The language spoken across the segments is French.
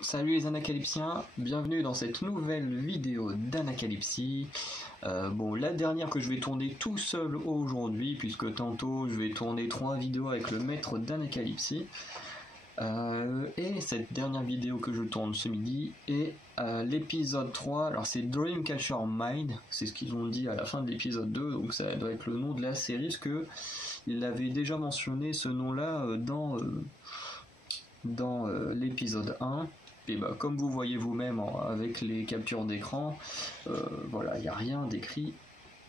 Salut les Anacalypsiens, bienvenue dans cette nouvelle vidéo d'Anacalypsie. Bon, la dernière que je vais tourner tout seul aujourd'hui, puisque tantôt je vais tourner 3 vidéos avec le maître d'Anacalypsie. Et cette dernière vidéo que je tourne ce midi est l'épisode 3, alors c'est Dreamcatcher Mind, c'est ce qu'ils ont dit à la fin de l'épisode 2, donc ça doit être le nom de la série, parce que il avait déjà mentionné ce nom-là dans l'épisode 1. Et bah, comme vous voyez vous-même avec les captures d'écran, voilà, il n'y a rien d'écrit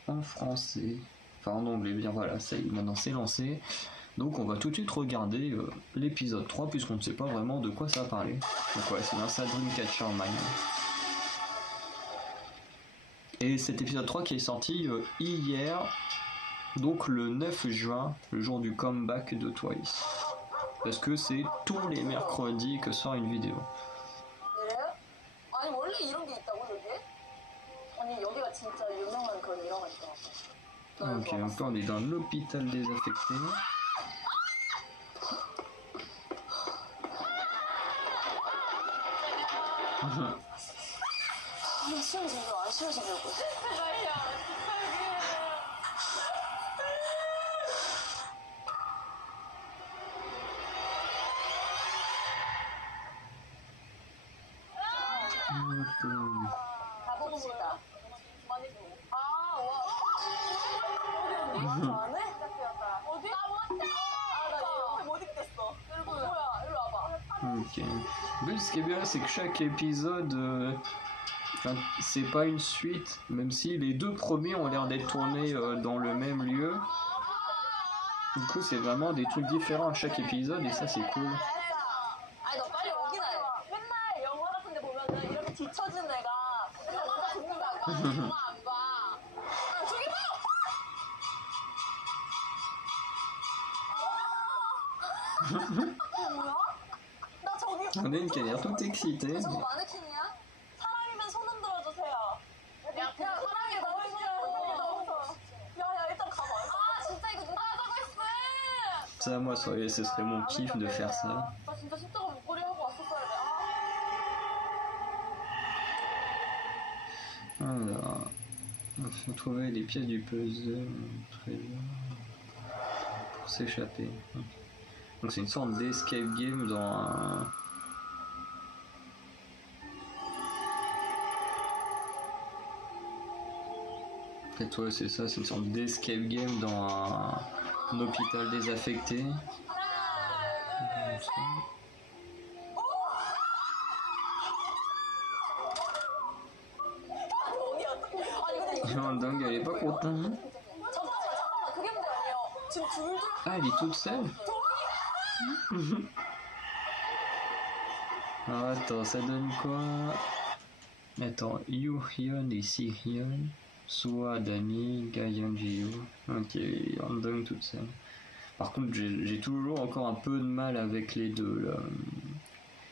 en français, enfin en anglais, bien voilà, ça y est, maintenant c'est lancé. Donc on va tout de suite regarder l'épisode 3 puisqu'on ne sait pas vraiment de quoi ça va parler. Donc ouais, c'est bien ça, Dreamcatcher Mind. Et cet épisode 3 qui est sorti hier, donc le 9 juin, le jour du comeback de Twice. Parce que c'est tous les mercredis que sort une vidéo. 아니 원래 이런 게 있다고 여기에? 아니 여기가 진짜 유명한 그런 일화가 있더라고. Ok, donc là on est dans l'hôpital désaffecté. 아니 쉬워지려고 안 쉬워지려고. 가보고 싶다. 많이 보고. 아 와. 어디 안 해? 어디? 나 못해. 아나 옆에 못 있겠어. 그리고 뭐야? 일로 와봐. Ok. Mais ce qui est bien, c'est que chaque épisode, c'est pas une suite, même si les deux premiers ont l'air d'être tournés dans le même lieu. Du coup, c'est vraiment des trucs différents à chaque épisode, et ça, c'est cool. 아니 너 빨리 오긴 해. 맨날 영화 같은데 보면은 이렇게 뒤처진 애가 맨날 혼자 죽는다고. 영화 안 봐. 아, 저기 봐. 뭐야? 나 저기. On a une qui a l'air toute excitée. 저거 마네킹이야? 사람이면 손 흔들어주세요. 야, 사람이 너무 무서워. 야, 일단 가봐. 아, 진짜 이거 누가 하자고 했어? Ça, moi, ce serait mon kiff de faire ça. 나 진짜 십자가 목걸이 하고 왔었어야 돼. Alors, il faut trouver les pièces du puzzle. Très bien. Pour s'échapper. Donc c'est une sorte d'escape game dans un... En fait, ouais, c'est ça, c'est une sorte d'escape game dans un hôpital désaffecté. Oh, dingue, elle est pas contente. 잠깐만, 그게 문제 아니에요. 지금 둘둘 Ah, elle est toute seule. Ah, attends, ça donne quoi? Attends, Yu Hyun et Si Hyun, Sua Dami, Gayeon Ji-yu. Ok, on donne toute seule. Par contre, j'ai toujours encore un peu de mal avec les deux là.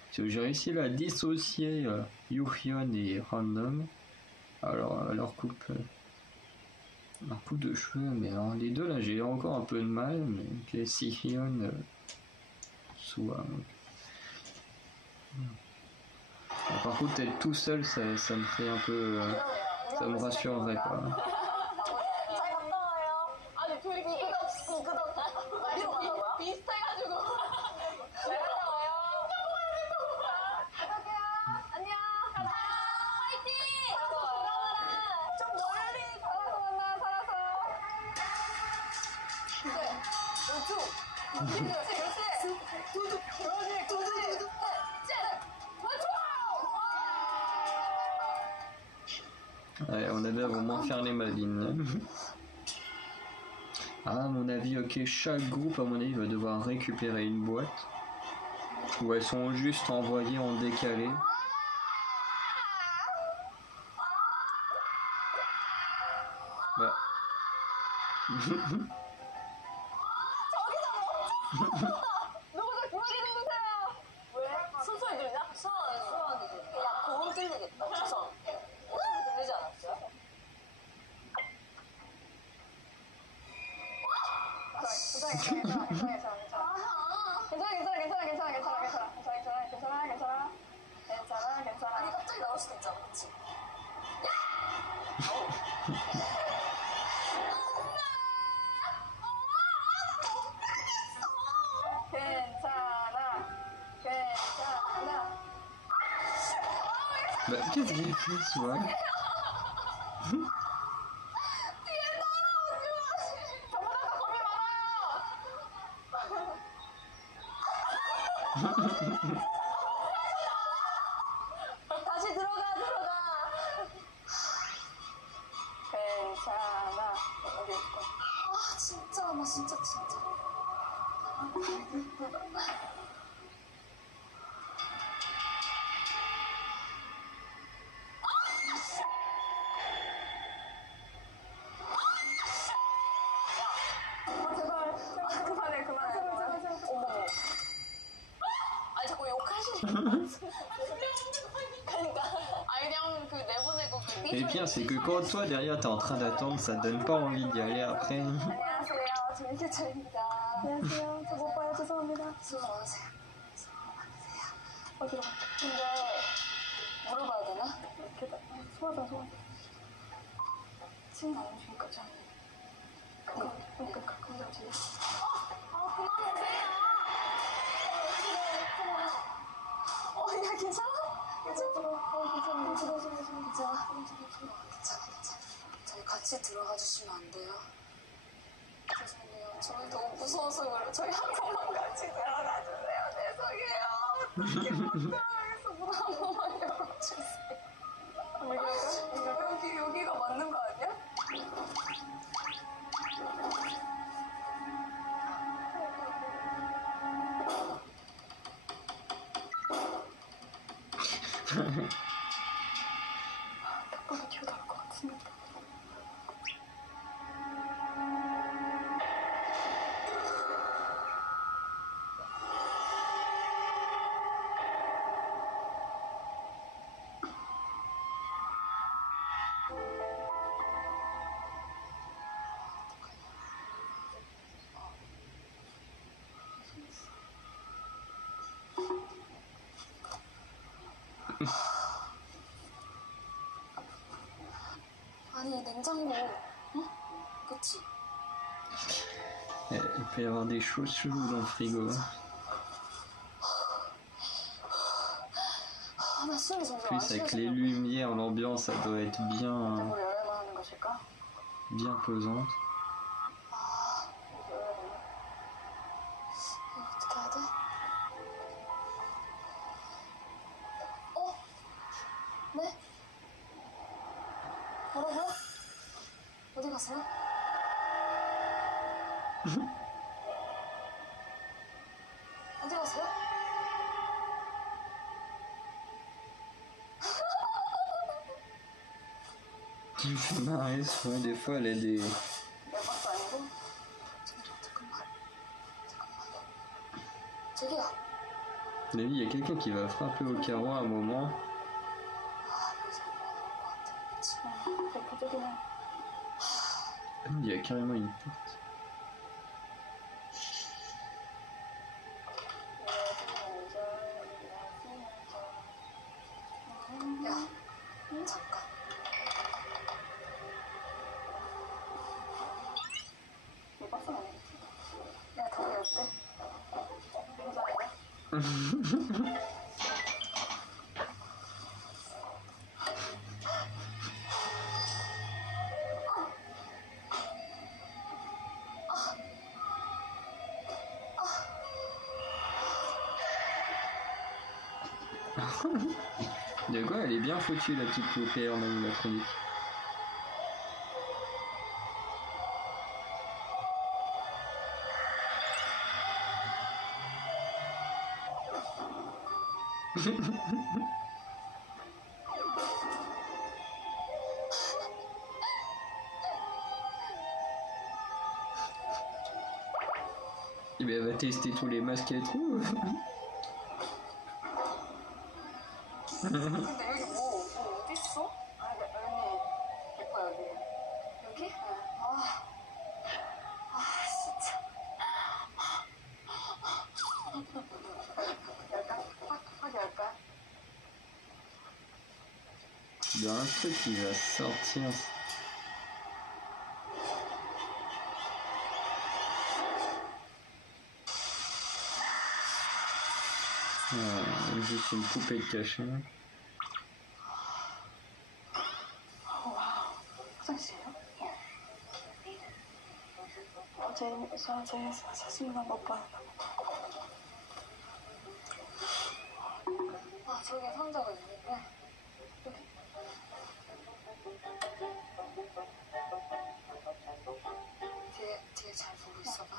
Parce que j'ai réussi à dissocier Yu Hyun et Random. Alors, leur coupe de cheveux, mais alors, les deux là, j'ai encore un peu de mal. Mais les Si Hyun, Sua. Par contre, être tout seul, ça me fait un peu. Ça me rassurerait pas. 잘 갔다 와요. 아니 둘이 비슷해가지고 잘 갔다 와요. 갈게요. 안녕. 파이팅. 좀 멀리 살아서 만나 살아서. 네. 열쇠. 두두. Ouais, on avait au moins faire les malines. Ah, à mon avis, ok, chaque groupe, à mon avis, va devoir récupérer une boîte. Ou elles sont juste envoyées en décalé. Bah. 누구들 기다리고 계세요. 왜? 숨소리 들리나? 수원이지. 야, 고음 들리겠다. 수원. 소리 들리지 않았어요? 괜찮아. 괜찮아. 괜찮아. 괜찮아. 괜찮아. 괜찮아. 괜찮아. 괜찮아. 아니 갑자기 나올 수도 있잖아, 그렇지? 괜찮아. Bah, qu'est-ce qu'il fait, ce soir? 저보다 더 겁이 많아요. 다시 들어가. 괜찮아. 어디 있을까? 아 진짜 나 진짜. 제발 그만해. 어머. 아니 자꾸 욕하시는 그러니까 그냥 그 내보내고 그 Et le pire, c'est que quand toi derrière t'es en train d'attendre, ça te donne pas envie d'y aller après. 안녕하세요. 재밌게차입니다. 안녕하세요. 저 못 봐요. 죄송합니다. 수고 많으세요. 어디로 갈까? 근데 물어봐야 되나? 이렇게 소화자. 지금 나온 중까지 하네. 그러니까 근데 어떻게? 그만 오세요. 야 괜찮아? 괜찮아. 저희 같이 들어가 주시면 안 돼요? 죄송해요. 저희 너무 무서워서 그래요. 저희 한 번만 같이 들어가 주세요. 죄송해요. 어떻게 못 들어가겠어. 문 한 번만 열어주세요. 여기가 맞는 거 아니야? 닭발이 튀어나올 것 같습니다. 아니 냉장고, 응? 그치? Il peut y avoir des choses cheloues dans le frigo. 나 숨이 점점 En 안 plus, avec les 쉬어지냐고. lumières, l'ambiance, ça doit être bien, 뭘 열어야만 하는 것일까? bien pesante. 이거 열어야 되나? 이거 어떻게 해야 돼? 네? 뭐라고요? 어디 가세요? 어디 가세요? Tu me fais marrer, des fois elle a des... 열박도 아니고? 잠깐만. 저기요. Mais oui, il y a quelqu'un qui va frapper au carreau à un moment. 여기서 뭐하는 것 같아. 그치? 대표적이네. Il y a carrément une porte. 야, 잠깐. 이 박스는 아니겠지? 내가 더 어때? 괜찮아요? De quoi elle est bien foutue la petite poupée en animatronique. Et ben elle va tester tous les masques qu'elle trouve. 근데 여기 뭐 어디 있어? 아니 예뻐 여기. 여기? 진짜. Il y a un truc qui va sortir. Juste une poupée de cachet. 화장실이요? 제 사진만 못 봐요. 아, 저기 상자가 있는데. 뒤에 잘 보고 있어봐.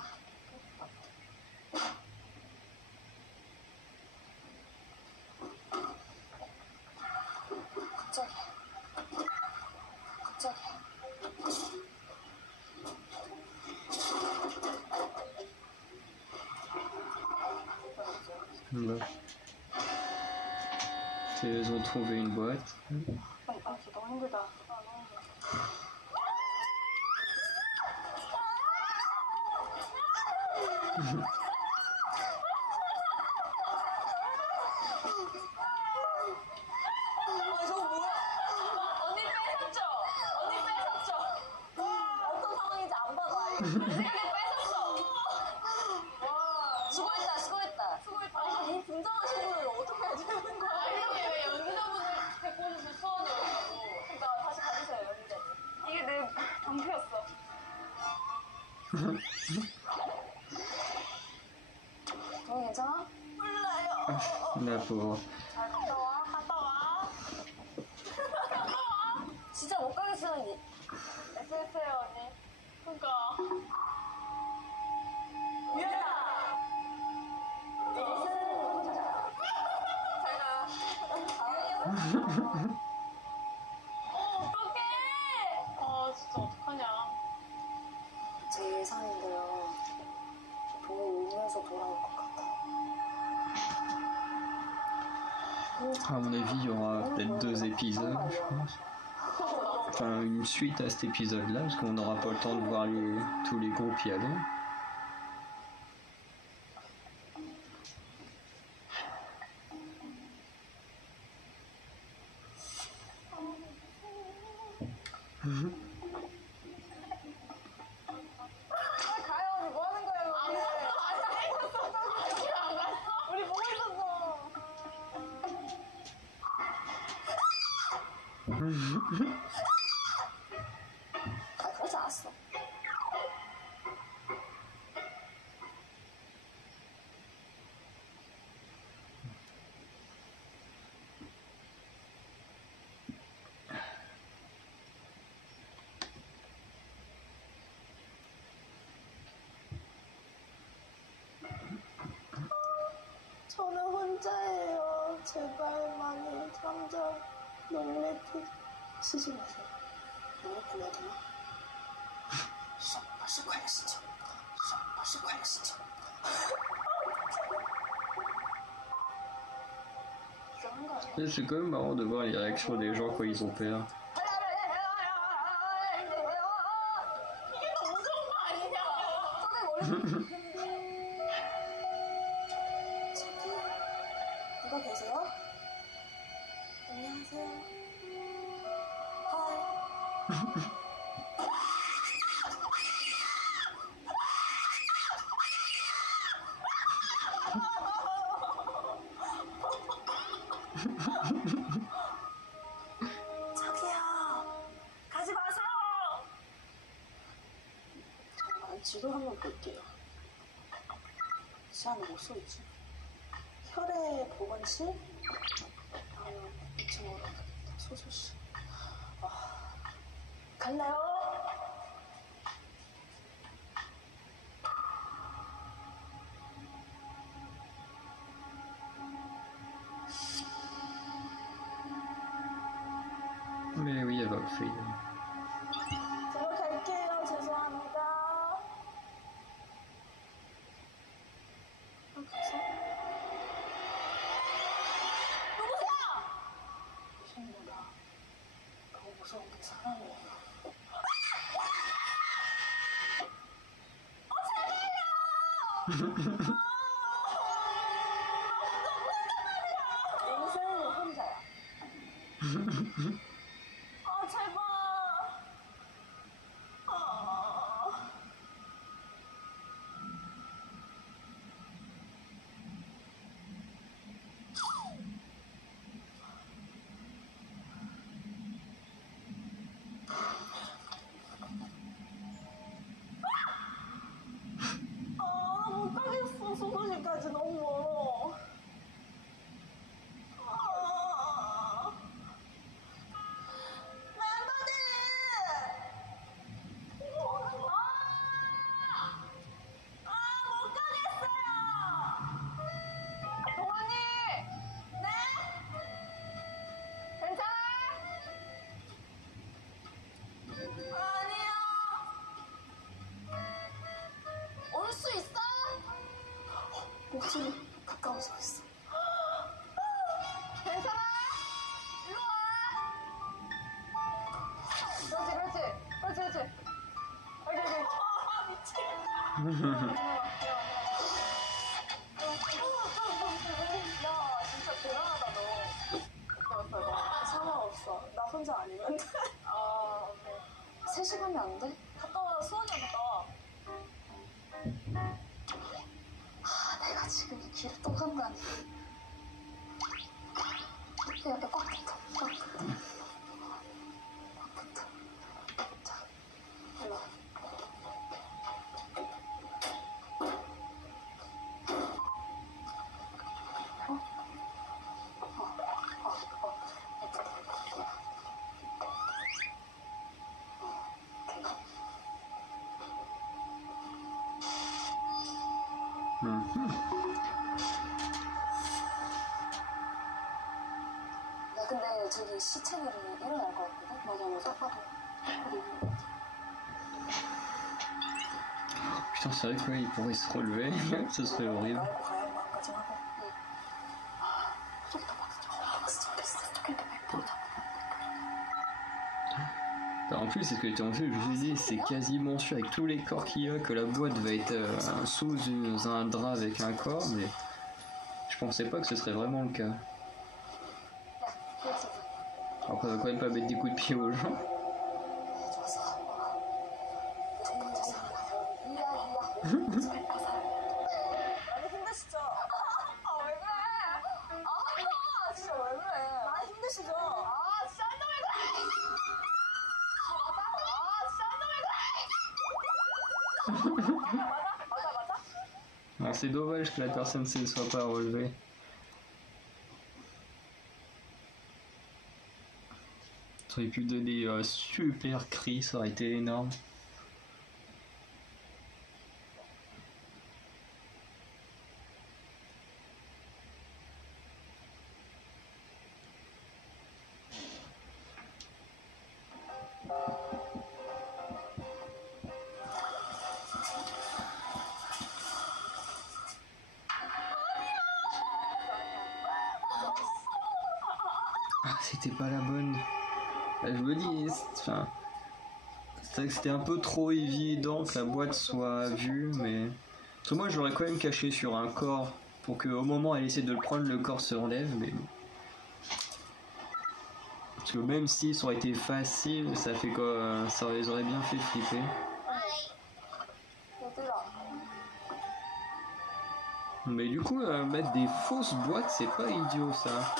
갑자기. Voilà. Ils ont trouvé une boîte. 아, 너무 힘들다. 저거 뭐야? 언니 뺏었죠? 어떤 상황인지 안 봐봐. 뺏었어. 와, 수고했다. 이 분장하신 분을 어떻게 해야 되는 거야? 왜 연기자분을 데리고 오셔서 소원이 없다고. 그러니까 다시 가주세요, 연기자. 이게 내 방패였어. 너 괜찮아? 몰라요. Là pour. 잘 갔다 와. 진짜 못 가겠으면 SS예요, 언니. 그러니까. 유연아. 잘 가. 어떡해. 진짜 어떡하냐. 제 예상인데요. 동이 울면서 돌아올 것 같아. À mon avis, il y aura peut-être 2 épisodes, je pense. Enfin, une suite à cet épisode-là, parce qu'on n'aura pas le temps de voir tous les groupes y aller. 가요, 뭐 하는 거예요? 안 갔어. 우리 보고 있었어. 그러지 않았어. 저는 혼자예요. 제발 많이 잠자 놀래키 쓰지 마세요. 놀래키 내야 되나? 80块的事情， 80块的事情。 Et c'est quand même marrant de voir les réactions des gens quand ils ont peur. 이게 더 무서운 거 아니냐? 저기 누가 계세요? 안녕하세요. 하이. 자기야, 가지 마세요. 잠깐 지도 한번 볼게요. 지 안에 뭐 써있지? 혈액 보건실? 아니면 2층으로 가겠다. 소소씨. 갔나요? Mais oui, elle va le faire. 제가 갈게요. 죄송합니다. 가서? 누구세요? 무섭구나. 더 무서운 게 사람이에요. 제발요! 인생은 혼자야. 가까워지고 있어. 괜찮아? 일로 와. 그렇지. 미치겠다. 야, 진짜 대단하다 너. 상관없어. 나 혼자 아니면 돼. 아, 오케이. 3시 가면 안 돼? 갔다 와. 수원이야, 갔다 와. 내가 지금 이 길을 또 간다니. 이렇게 꽉 붙어. 자, 일로 와. 야, 근데 저기 시체 내리면 일어날 것 같거든? 맞아. 봐도. Putain, c'est vrai qu'il pourrait se relever, ce serait horrible. 알고 가야 마음까지 하고. 응. 저기다 박스 이렇게 100% 잡아. En plus, c'est ce que tu en fais, je me dis, c'est quasiment sûr avec tous les corps qu'il y a que la boîte va être sous un drap avec un corps, mais je pensais pas que ce serait vraiment le cas. Après, on va quand même pas mettre des coups de pied aux gens. 많이 힘드시죠? 아, 왜 그래? 아, 진짜 왜 그래? 많이 힘드시죠? 아, 진짜 한정 왜 그래? 맞아. Alors, c'est dommage que la personne ne se soit pas relevée. Ça aurait pu donner un super cri, ça aurait été énorme. Ah, c'était pas la bonne. Je me dis, enfin, c'est vrai que c'était un peu trop évident que la boîte soit vue, mais parce que moi je l'aurais quand même caché sur un corps pour qu'au moment où elle essaie de le prendre, le corps se relève, mais parce que même si ça aurait été facile, ça fait quoi, ça les aurait bien fait flipper. 얘들아. Mais du coup, mettre des fausses boîtes, c'est pas idiot ça.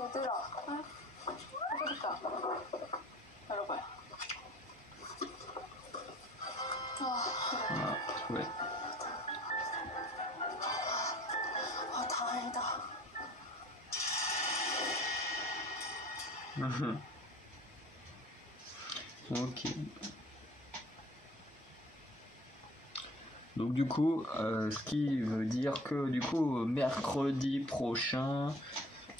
얘들아. 응? 해보니까. 열어봐요. 아, 그래. Ah, ouais. 아, 다행이다. Ok. Donc du coup, ce qui veut dire que du coup mercredi prochain,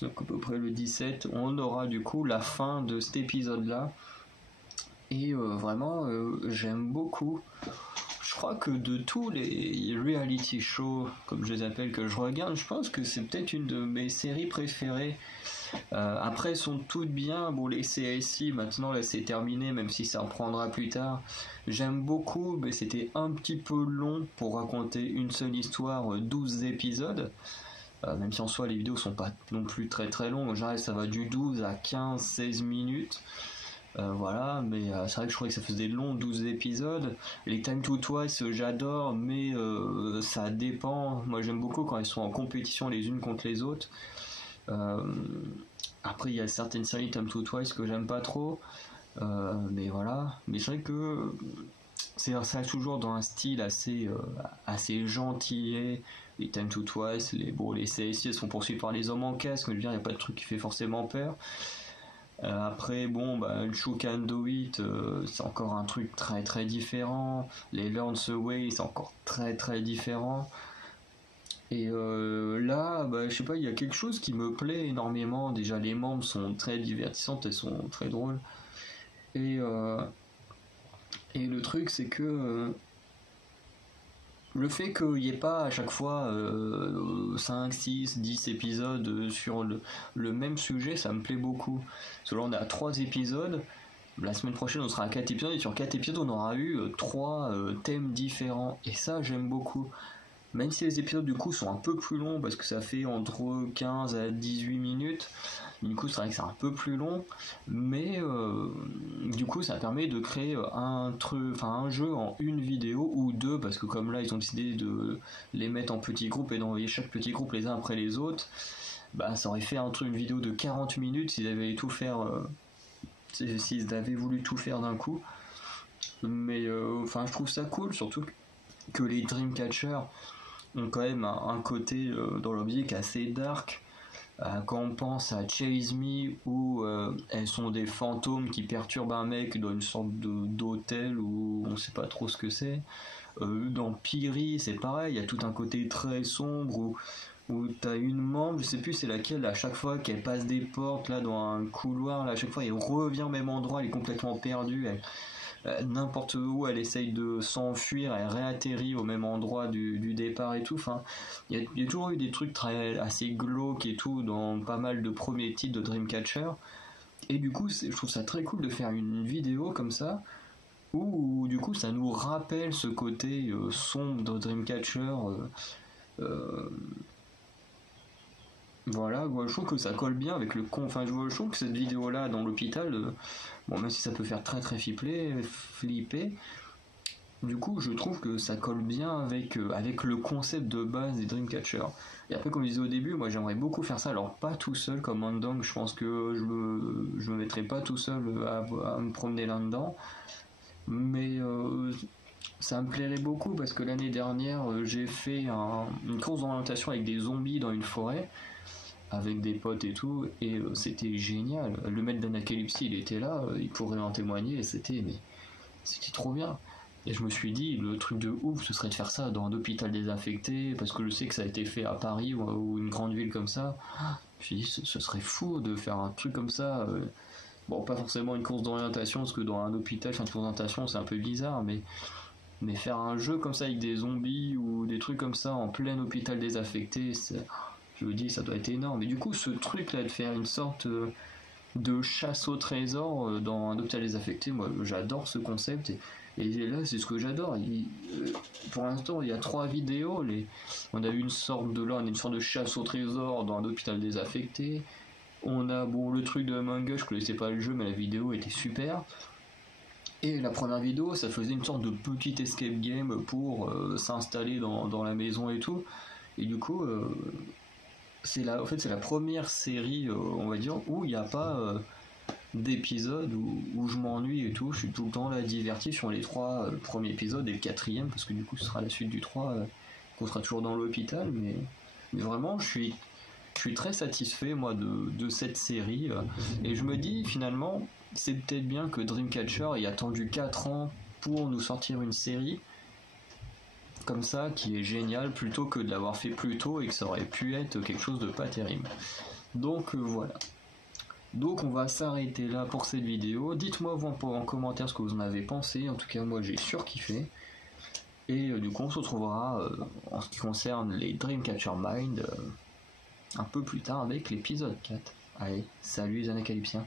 donc à peu près le 17, on aura du coup la fin de cet épisode-là. Et vraiment, j'aime beaucoup. Je crois que de tous les reality shows, comme je les appelle, que je regarde, je pense que c'est peut-être une de mes séries préférées. Après, elles sont toutes bien. Bon, les CSI, maintenant, là, c'est terminé, même si ça reprendra plus tard. J'aime beaucoup, mais c'était un petit peu long pour raconter une seule histoire, 12 épisodes. Même si en soi, les vidéos sont pas non plus très très longues. En général, ça va du 12 à 15-16 minutes. Voilà, mais c'est vrai que je trouvais que ça faisait long, 12 épisodes. Les Time to Twice, j'adore, mais ça dépend. Moi, j'aime beaucoup quand elles sont en compétition les unes contre les autres. Après, il y a certaines séries Time to Twice que j'aime pas trop, mais voilà. Mais c'est vrai que ça reste toujours dans un style assez gentil. Les Time to Twice, les CSI sont poursuivis par les hommes en casque, mais je veux dire, il n'y a pas de truc qui fait forcément peur. Après, bon, le Shook and Do It, c'est encore un truc très très différent. Les Learn the Way, c'est encore très très différent. Et là, bah, je sais pas, il y a quelque chose qui me plaît énormément. Déjà, les membres sont très divertissantes, elles sont très drôles. Et, euh, et le truc, c'est que le fait qu'il n'y ait pas à chaque fois 5, 6, 10 épisodes sur le même sujet, ça me plaît beaucoup. Parce que là, on a 3 épisodes. La semaine prochaine, on sera à 4 épisodes. Et sur 4 épisodes, on aura eu 3 thèmes différents. Et ça, j'aime beaucoup. Même si les épisodes du coup sont un peu plus longs parce que ça fait entre 15 à 18 minutes, du coup c'est vrai que c'est un peu plus long, mais du coup ça permet de créer un jeu en une vidéo ou deux, parce que comme là ils ont décidé de les mettre en petits groupes et d'envoyer chaque petit groupe les uns après les autres, bah ça aurait fait une vidéo de 40 minutes s'ils avaient tout faire, s'ils avaient voulu tout faire d'un coup. Mais je trouve ça cool, surtout que les Dreamcatcher ont quand même un côté dans leur musique assez dark. Quand on pense à Chase Me, où elles sont des fantômes qui perturbent un mec dans une sorte d'hôtel où on sait pas trop ce que c'est. Dans Piri, c'est pareil, il y a tout un côté très sombre où t'as une membre, je sais plus c'est laquelle, à chaque fois qu'elle passe des portes là dans un couloir, là, à chaque fois elle revient au même endroit, elle est complètement perdue, n'importe où elle essaye de s'enfuir, elle réatterrit au même endroit du départ et tout. Enfin, il y a toujours eu des trucs assez glauques et tout dans pas mal de premiers titres de Dreamcatcher, et du coup je trouve ça très cool de faire une vidéo comme ça où du coup ça nous rappelle ce côté sombre de Dreamcatcher. Voilà, moi, je trouve que ça colle bien avec je trouve que cette vidéo là dans l'hôpital, bon, même si ça peut faire très très flipper, du coup je trouve que ça colle bien avec le concept de base des Dreamcatcher. Et après, comme je disais au début, moi j'aimerais beaucoup faire ça, alors pas tout seul comme Andong, je pense que je me mettrai pas tout seul à me promener là-dedans, mais ça me plairait beaucoup parce que l'année dernière j'ai fait une course d'orientation avec des zombies dans une forêt avec des potes et tout, et c'était génial. Le maître d'Anacalypsie, il était là, il pourrait en témoigner, et c'était trop bien. Et je me suis dit, le truc de ouf, ce serait de faire ça dans un hôpital désaffecté, parce que je sais que ça a été fait à Paris ou une grande ville comme ça. Je me suis dit, ce serait fou de faire un truc comme ça. Bon, pas forcément une course d'orientation, parce que dans un hôpital, faire une course d'orientation, c'est un peu bizarre, mais faire un jeu comme ça avec des zombies ou des trucs comme ça en plein hôpital désaffecté, je me dis, ça doit être énorme. Et du coup, ce truc là de faire une sorte de chasse au trésor dans un hôpital désaffecté, moi j'adore ce concept, et là c'est ce que j'adore. Pour l'instant il y a 3 vidéos, on a eu une sorte de chasse au trésor dans un hôpital désaffecté. On a le truc de Among Us, je connaissais pas le jeu mais la vidéo était super. Et la première vidéo, ça faisait une sorte de petit escape game pour s'installer dans la maison et tout. Et du coup, c'est la première série, on va dire, où il n'y a pas d'épisode où je m'ennuie et tout. Je suis tout le temps là diverti sur les 3 premiers épisodes et le 4e, parce que du coup, ce sera la suite du 3, qu'on sera toujours dans l'hôpital. Mais vraiment, je suis très satisfait, moi, de cette série. Et je me dis, finalement, c'est peut-être bien que Dreamcatcher ait attendu 4 ans pour nous sortir une série comme ça, qui est génial, plutôt que de l'avoir fait plus tôt et que ça aurait pu être quelque chose de pas terrible. Donc voilà. Donc on va s'arrêter là pour cette vidéo. Dites-moi vous en commentaire ce que vous en avez pensé. En tout cas moi j'ai surkiffé. Et du coup on se retrouvera en ce qui concerne les Dreamcatcher Mind un peu plus tard avec l'épisode 4. Allez, salut les Anacalypsiens.